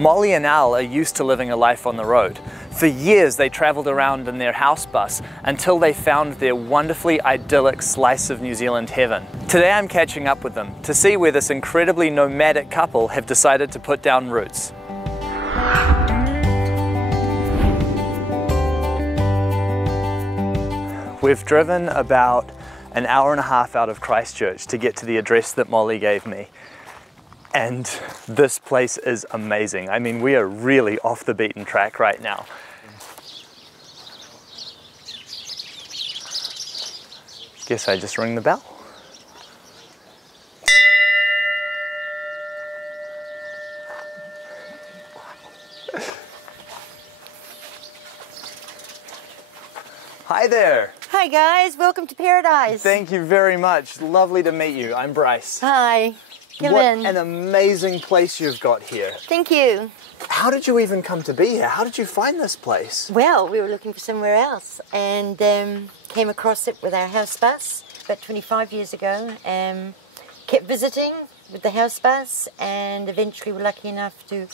Molly and Al are used to living a life on the road. For years they travelled around in their house bus until they found their wonderfully idyllic slice of New Zealand heaven. Today I'm catching up with them to see where this incredibly nomadic couple have decided to put down roots. We've driven about an hour and a half out of Christchurch to get to the address that Molly gave me. And this place is amazing. I mean, we are really off the beaten track right now. Guess I just ring the bell. Hi there. Hi guys, welcome to paradise. Thank you very much. Lovely to meet you. I'm Bryce. Hi. Come what in. An amazing place you've got here. Thank you. How did you even come to be here? How did you find this place? Well, we were looking for somewhere else and came across it with our house bus about 25 years ago. Kept visiting with the house bus and eventually were lucky enough to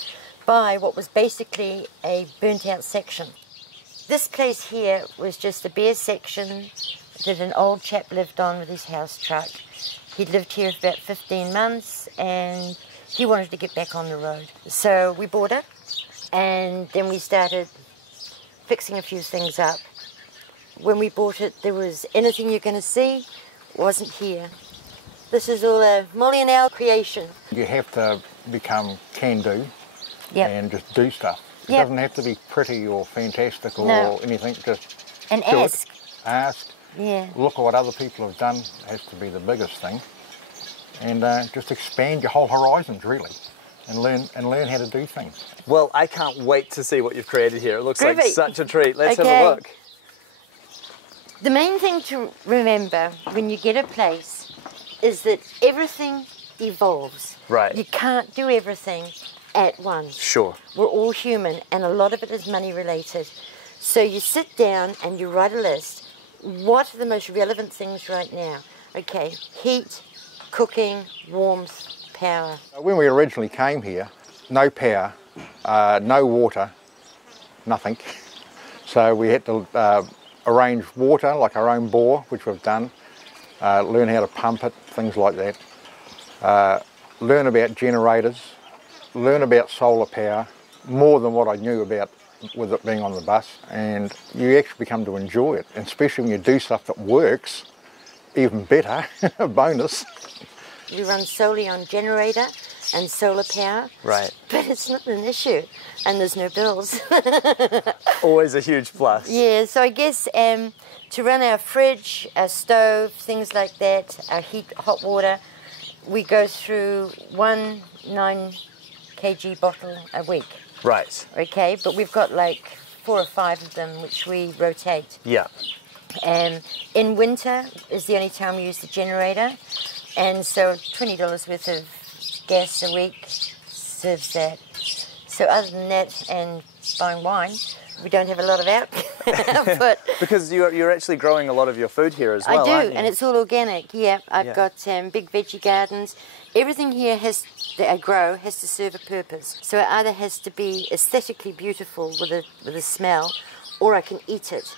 buy what was basically a burnt out section. This place here was just a bare section that an old chap lived on with his house truck. He'd lived here for about 15 months and he wanted to get back on the road. So we bought it and then we started fixing a few things up. When we bought it, there was anything you're going to see wasn't here. This is all a Molly and Al creation. You have to become can-do and just do stuff. It Yep. doesn't have to be pretty or fantastic or No. anything, just And do ask. it. Ask. Yeah. Look at what other people have done, has to be the biggest thing. And just expand your whole horizons, really, and learn how to do things. Well, I can't wait to see what you've created here. It looks like Groovy. such a treat. Let's have Okay. a look. The main thing to remember when you get a place is that everything evolves. Right. You can't do everything at once. Sure. We're all human and a lot of it is money related. So you sit down and you write a list. What are the most relevant things right now? Okay, heat, cooking, warmth, power. When we originally came here, no power, no water, nothing. So we had to arrange water, like our own bore, which we've done, learn how to pump it, things like that. Learn about generators, learn about solar power, more than what I knew about with it being on the bus, and you actually become to enjoy it, and especially when you do stuff that works, even better, a bonus. We run solely on generator and solar power. Right. But it's not an issue and there's no bills. Always a huge plus. Yeah, so I guess to run our fridge, our stove, things like that, our hot water, we go through 1 9 kg bottle a week. Right. Okay, but we've got like 4 or 5 of them which we rotate. Yeah. In winter is the only time we use the generator, and so $20 worth of gas a week serves that. So other than that and buying wine, we don't have a lot of output. Because you're actually growing a lot of your food here as well, I do, aren't you? and it's all organic. Yeah, I've got big veggie gardens. Everything here that I grow has to serve a purpose. So it either has to be aesthetically beautiful with a smell, or I can eat it.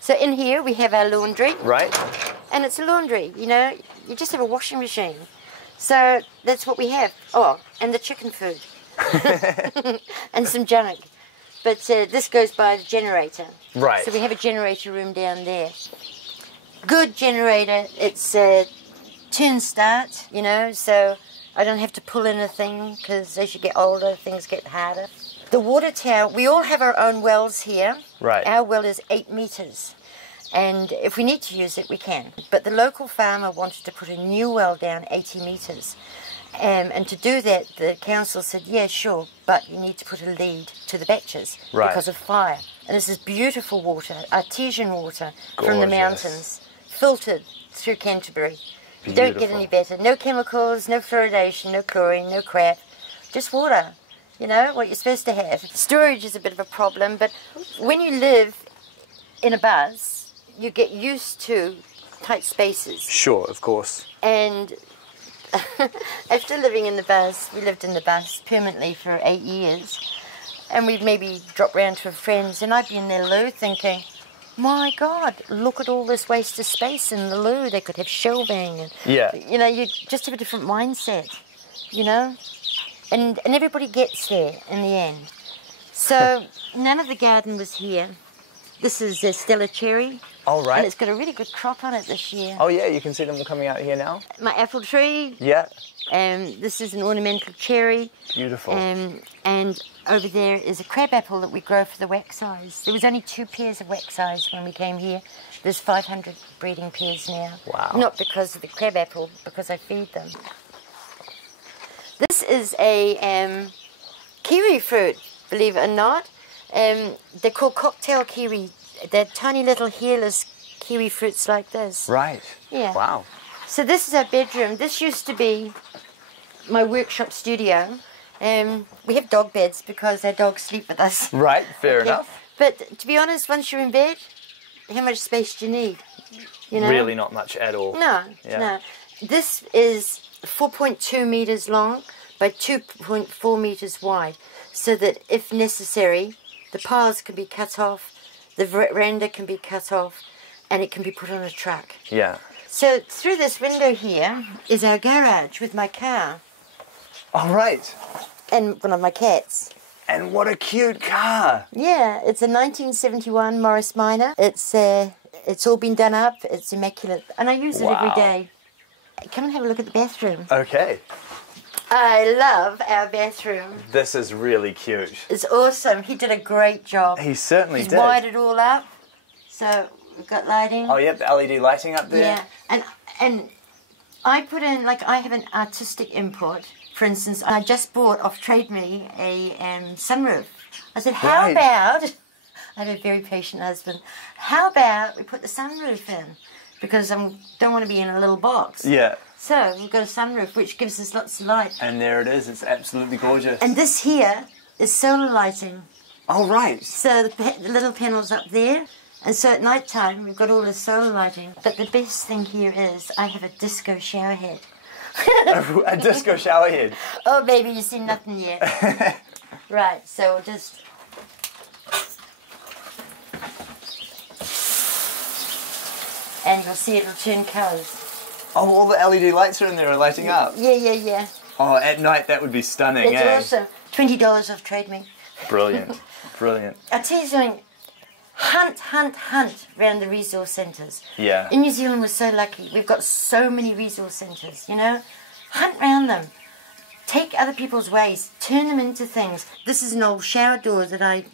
So in here we have our laundry. Right. And it's a laundry, you know. You just have a washing machine. So that's what we have. Oh, and the chicken food. And some junk. But this goes by the generator. Right. So we have a generator room down there. Good generator. It's turn start, you know, so I don't have to pull anything because as you get older, things get harder. The water tower, we all have our own wells here. Right. Our well is 8 metres. And if we need to use it, we can. But the local farmer wanted to put a new well down 80 metres. And to do that, the council said, yeah, sure, but you need to put a lead to the batches because of fire. And this is beautiful water, artesian water from the mountains, filtered through Canterbury. You don't get any better. No chemicals, no fluoridation, no chlorine, no crap, just water. You know, what you're supposed to have. Storage is a bit of a problem, but when you live in a bus, you get used to tight spaces. Sure, of course. And After living in the bus, we lived in the bus permanently for 8 years, and we'd maybe drop round to a friend's, and I'd be in their loo thinking, my God, look at all this waste of space in the loo. They could have shelving, and you know, you just have a different mindset, you know, and everybody gets there in the end. So none of the garden was here. This is a Stella cherry. Oh, right. And it's got a really good crop on it this year. Oh, yeah, you can see them coming out here now. My apple tree. Yeah. This is an ornamental cherry. Beautiful. And over there is a crab apple that we grow for the wax eyes. There was only 2 pairs of wax eyes when we came here. There's 500 breeding pairs now. Wow. Not because of the crab apple, because I feed them. This is a kiwi fruit, believe it or not. They're called cocktail kiwi. They're tiny little hairless kiwi fruits like this. Right. Yeah. Wow. So this is our bedroom. This used to be my workshop studio. We have dog beds because our dogs sleep with us. Right, fair enough. But to be honest, once you're in bed, how much space do you need? You know? Really not much at all. No, no. This is 4.2 metres long by 2.4 metres wide, so that if necessary, the piles can be cut off, the veranda can be cut off, and it can be put on a truck. Yeah. So through this window here is our garage with my car. All right. And one of my cats. And what a cute car. Yeah, it's a 1971 Morris Minor. It's all been done up. It's immaculate. And I use it every day. Come and have a look at the bathroom. Okay. I love our bathroom. This is really cute. It's awesome. He did a great job. He certainly did. He's wired it all up. So we've got lighting. Oh, yep, the LED lighting up there. Yeah, and I put in, like, I have an artistic input. For instance, I just bought off Trade Me a sunroof. I said, how about, I have a very patient husband, how about we put the sunroof in? Because I don't want to be in a little box. Yeah. So we've got a sunroof which gives us lots of light. And there it is. It's absolutely gorgeous. And this here is solar lighting. Oh, right. So the little panel's up there. And so at night time, we've got all this solar lighting. But the best thing here is I have a disco shower head. A disco shower head. Oh, baby, you've seen nothing yet. Right, so we'll just... And you'll see it'll turn colours. Oh, all the LED lights are in there are lighting up. Yeah. Oh, at night that would be stunning, It's awesome. $20 off Trade Me. Brilliant, brilliant. I'll tell you something. Hunt around the resource centres. Yeah. In New Zealand, we're so lucky. We've got so many resource centres, you know. Hunt around them. Take other people's ways. Turn them into things. This is an old shower door that I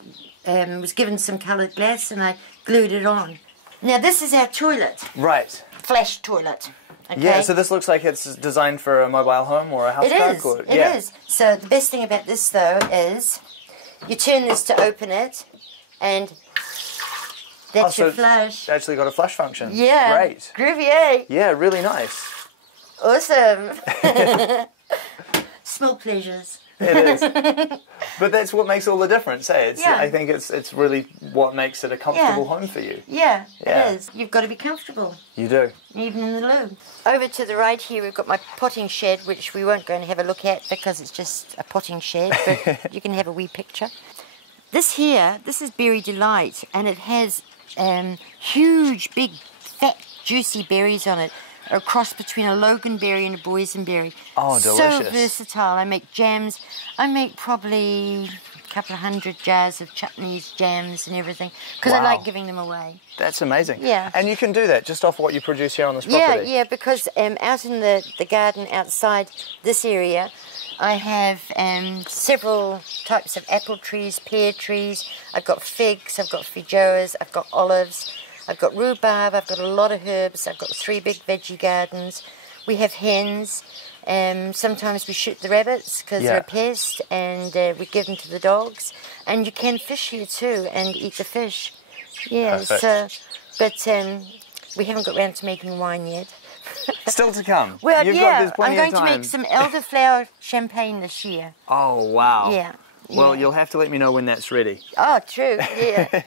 was given some coloured glass and I glued it on. Now, this is our toilet. Right. Flash toilet. Okay? Yeah, so this looks like it's designed for a mobile home or a house park? It is. So the best thing about this, though, is you turn this to open it and... That's your flush. It's actually got a flush function. Yeah. Great. Groovy, eh? Yeah, really nice. Awesome. Small pleasures. It is. But that's what makes all the difference, eh? I think it's really what makes it a comfortable home for you. Yeah, it is. You've got to be comfortable. You do. Even in the loo. Over to the right here, we've got my potting shed, which we won't go and have a look at because it's just a potting shed, but you can have a wee picture. This here, this is Berry Delight, and it has huge, big, fat, juicy berries on it. A cross between a loganberry and a boysenberry. Oh, delicious. So versatile. I make jams. I make probably a couple of 100 jars of chutneys, jams and everything because I like giving them away. That's amazing. Yeah. And you can do that just off what you produce here on this property? Yeah, because out in the garden outside this area, I have several types of apple trees, pear trees. I've got figs, I've got feijoas, I've got olives. I've got rhubarb, I've got a lot of herbs, I've got 3 big veggie gardens. We have hens, sometimes we shoot the rabbits because they're a pest, and we give them to the dogs. And you can fish here too and eat the fish. Yeah, perfect. But we haven't got round to making wine yet. Still to come. Well, There's plenty I'm going of time. to make some elderflower champagne this year. Oh, wow. Yeah. Well, you'll have to let me know when that's ready. Oh, true, yeah.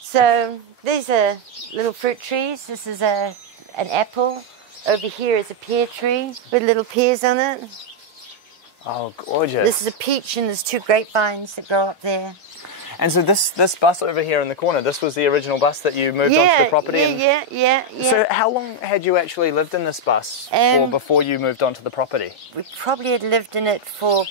So these are little fruit trees. This is an apple. Over here is a pear tree with little pears on it. Oh, gorgeous. This is a peach, and there's 2 grapevines that grow up there. And so this bus over here in the corner, this was the original bus that you moved onto the property? Yeah. So how long had you actually lived in this bus for before you moved onto the property? We probably had lived in it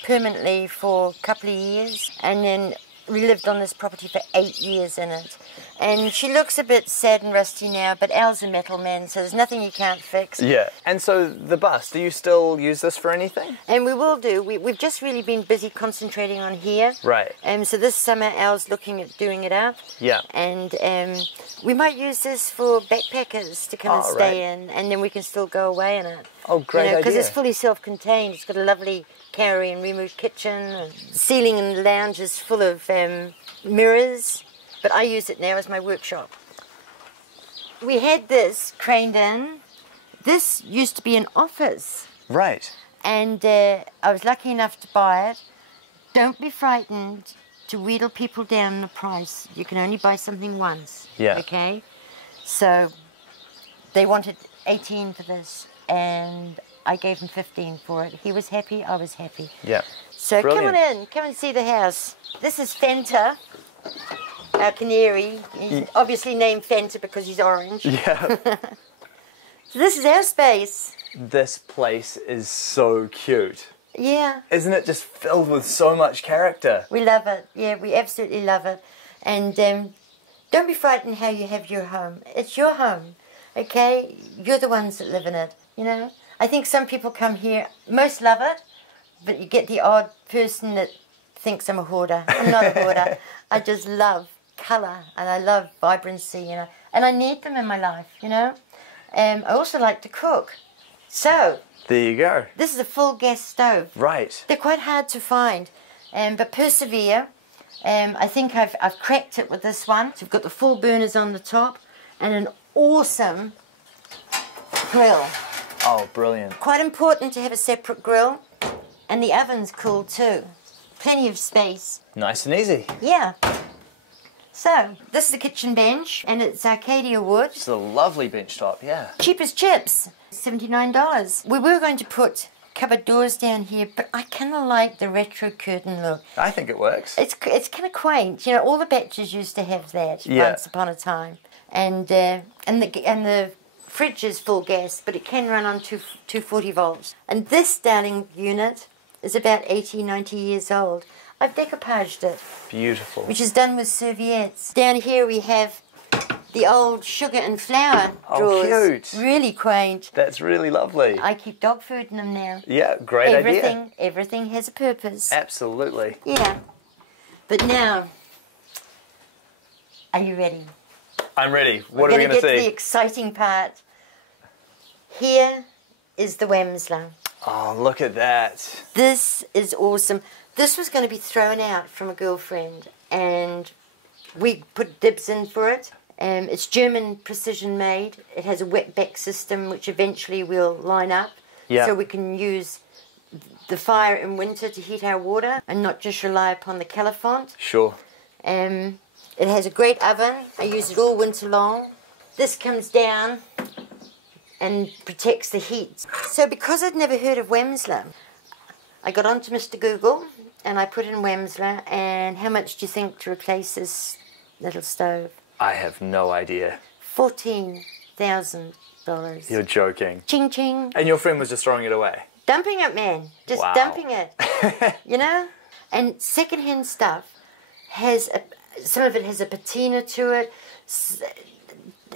permanently for a couple of years, and then we lived on this property for 8 years in it. And she looks a bit sad and rusty now, but Al's a metal man, so there's nothing you can't fix. Yeah. And so the bus, do you still use this for anything? And we will do. We've just really been busy concentrating on here. Right. So this summer, Al's looking at doing it up. Yeah. And we might use this for backpackers to come and stay in, and then we can still go away in it. Oh, great idea. Because it's fully self-contained. It's got a lovely carry and remove kitchen. And the ceiling in the lounge is full of mirrors, but I use it now as my workshop. We had this craned in. This used to be an office. Right. And I was lucky enough to buy it. Don't be frightened to wheedle people down on the price. You can only buy something once. Yeah. Okay? So they wanted 18 for this, and I gave him 15 for it. He was happy, I was happy. Yeah. So Brilliant. come on in, come and see the house. This is Fanta, our canary. He's obviously named Fanta because he's orange. Yeah. So this is our space. This place is so cute. Yeah. Isn't it just filled with so much character? We love it. Yeah, we absolutely love it. And don't be frightened how you have your home. It's your home, okay? You're the ones that live in it, you know? I think some people come here, most love it, but you get the odd person that thinks I'm a hoarder. I'm not a hoarder. I just love colour and I love vibrancy, you know, and I need them in my life, you know. I also like to cook. So there you go. This is a full gas stove. Right. They're quite hard to find, but persevere. I think I've cracked it with this one. So we've got the full burners on the top and an awesome grill. Oh, brilliant. Quite important to have a separate grill, and the oven's cool too. Plenty of space. Nice and easy. Yeah. So, this is the kitchen bench, and it's Arcadia wood. It's a lovely bench top, yeah. Cheap as chips, $79. We were going to put cupboard doors down here, but I kind of like the retro curtain look. I think it works. It's kind of quaint. You know, all the batches used to have that once upon a time. And the fridge is full gas, but it can run on 240 volts. And this darling unit is about 80, 90 years old. I've decoupaged it. Beautiful. Which is done with serviettes. Down here we have the old sugar and flour drawers. Oh, cute. Really quaint. That's really lovely. I keep dog food in them now. Yeah, great idea. Everything has a purpose. Absolutely. Yeah. But now, are you ready? I'm ready. What are we going to We're going to see? get to the exciting part. Here is the Wemsler. Oh, look at that. This is awesome. This was going to be thrown out from a girlfriend, and we put dibs in for it. It's German precision made. It has a wet back system, which eventually we'll line up. Yeah. So we can use the fire in winter to heat our water and not just rely upon the Califont. Sure. It has a great oven. I use it all winter long. This comes down and protects the heat. So because I'd never heard of Wemsler, I got onto Mr. Google and I put in Wemsler, and how much do you think to replace this little stove? I have no idea. $14,000. You're joking. Ching ching. And your friend was just throwing it away? Dumping it, man. Just dumping it. You know? And secondhand stuff has some of it has a patina to it.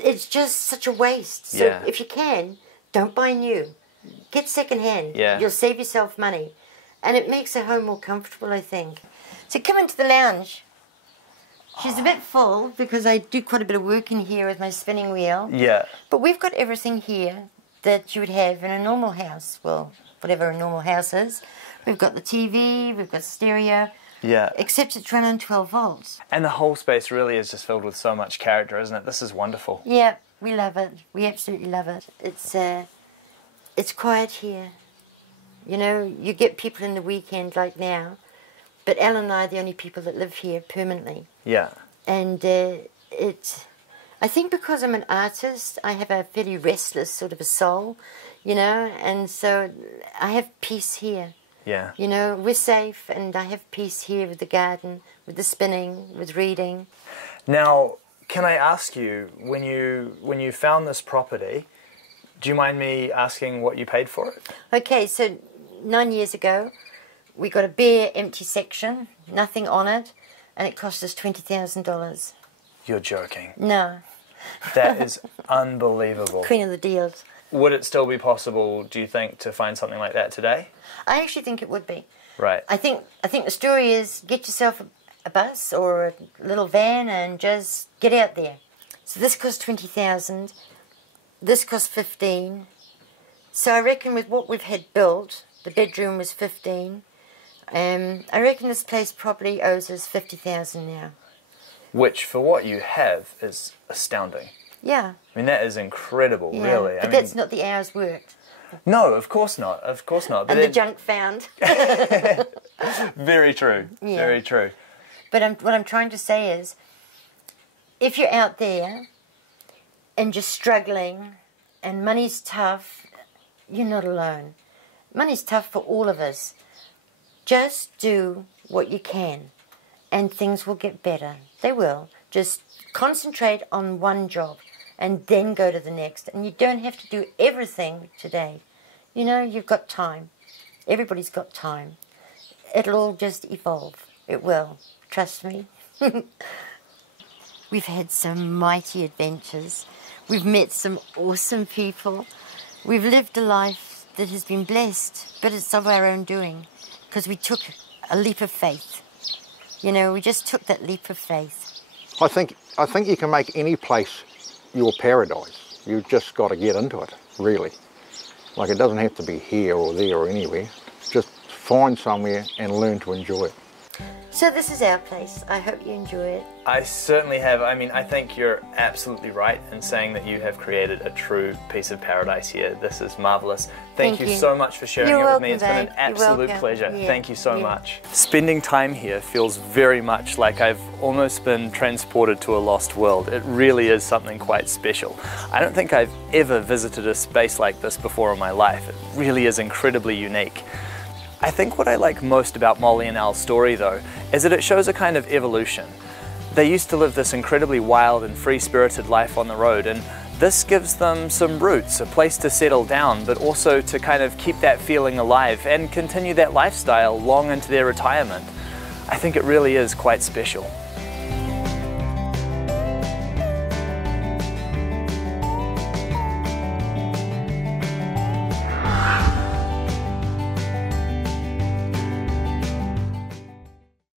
It's just such a waste. So if you can, don't buy new. Get secondhand. Yeah. You'll save yourself money. And it makes a home more comfortable, I think. So come into the lounge. She's a bit full because I do quite a bit of work in here with my spinning wheel. Yeah. But we've got everything here that you would have in a normal house. Well, whatever a normal house is. We've got the TV, we've got stereo. Yeah. Except it's run on 12 volts. And the whole space really is just filled with so much character, isn't it? This is wonderful. Yeah, we love it. We absolutely love it. It's quiet here. You know, you get people in the weekend like now, but Al and I are the only people that live here permanently. Yeah. And I think because I'm an artist, I have a very restless sort of a soul, you know, and so I have peace here. Yeah. You know, we're safe, and I have peace here with the garden, with the spinning, with reading. Now, can I ask you, when you found this property, do you mind me asking what you paid for it? Okay, so 9 years ago, we got a bare, empty section, nothing on it, and it cost us $20,000. You're joking. No. That is unbelievable. Queen of the deals. Would it still be possible, do you think, to find something like that today? I actually think it would be. Right. I think the story is get yourself a bus or a little van and just get out there. So this cost $20,000. This cost $15,000. So I reckon with what we've had built, the bedroom was $15,000. I reckon this place probably owes us $50,000 now. Which, for what you have, is astounding. Yeah. I mean, that is incredible, Yeah. really. But that's not the hours worked. No, of course not. Of course not. But And the junk found. Very true. Yeah. Very true. But what I'm trying to say is, if you're out there and you're struggling and money's tough, you're not alone. Money's tough for all of us. Just do what you can and things will get better. They will. Just concentrate on one job and then go to the next. And you don't have to do everything today. You know, you've got time. Everybody's got time. It'll all just evolve. It will. Trust me. We've had some mighty adventures. We've met some awesome people. We've lived a life that has been blessed, but it's of our own doing, because we took a leap of faith. You know, we just took that leap of faith. I think you can make any place your paradise. You've just got to get into it, really. Like, it doesn't have to be here or there or anywhere. Just find somewhere and learn to enjoy it. So this is our place. I hope you enjoy it. I certainly have. I mean, I think you're absolutely right in saying that you have created a true piece of paradise here. This is marvellous. Thank you so much for sharing it with me. It's been an absolute pleasure. Yeah. Thank you so much. Spending time here feels very much like I've almost been transported to a lost world. It really is something quite special. I don't think I've ever visited a space like this before in my life. It really is incredibly unique. I think what I like most about Molly and Al's story, though, is that it shows a kind of evolution. They used to live this incredibly wild and free-spirited life on the road, and this gives them some roots, a place to settle down, but also to kind of keep that feeling alive and continue that lifestyle long into their retirement. I think it really is quite special.